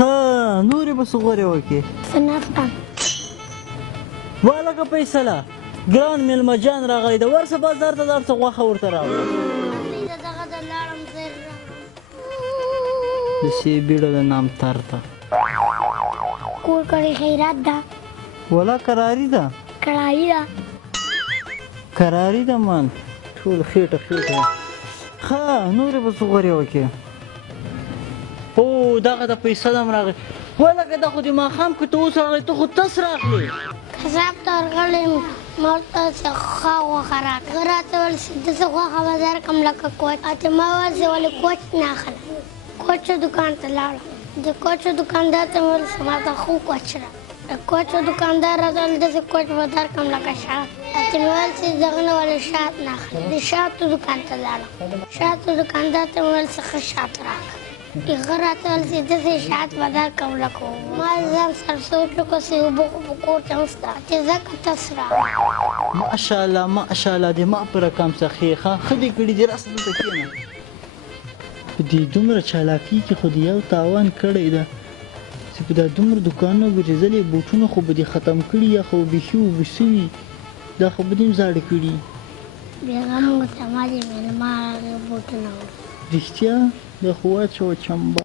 ښه نورې به څه غورې وکړې څه نفته والکه فیصله ګران میلمه جان راغلی د ورشه بازار ته لاړ څه غوښه ورته راوړه دغه د لاړم زر د سې بیړه د نام تر ته کور کړی خیرات ده ولا کراري ده کړایي ده کراري ده مان ټول خېټه خېټه ښه نورې به څه غورې وکړې او دغه د پیسه دم راغی ولکه دا خو د ماښام که ته اوس راغلی ته خو تس راغلې کذاب ته ورغلی ما ورته چې ښه غوښه راکړه هغه راته ویل چې داسې غوښه به درکړم لکه کوچ چې ما ویل چې ولې کوچ نه اخلم کوچو دوکان ته لاړم د کوچو دوکاندار ته مې ویل چې ما ته خو کوچ راکړه د کوچو دوکاندار راته ویل داسې کوچ به درکړم لکه شات چې مې ویل چې دغه نه ولې شات نه اخلم د شاتو دوکان ته لاړم شاتو دوکاندار ته مې ویل چې ښه شات راکړه هغه راته ویل چې داسې شات به درکړم لکه ما ځان سره سوچ وکړ چې اوبه خو په کور کې نشته چې ځکه تس راغلم ماشاءالله ماشاءالله د ما په رقم څه ښې ښه ښه دې کړي دې راس دلته کښېنه په دې دومره چالاکي کې خو دې یو تاوان کړی ده چې په دا دومره دوکانونو ګرځېدلې بوټونه خو به دې ختم کړي یا خو بیخي اوبه سوي دا خو به دې هم زاړه کړي بېغمه ورته ما دې مېلمه راغی بوټونه وړي رښتیا دا خو واچوه چمبه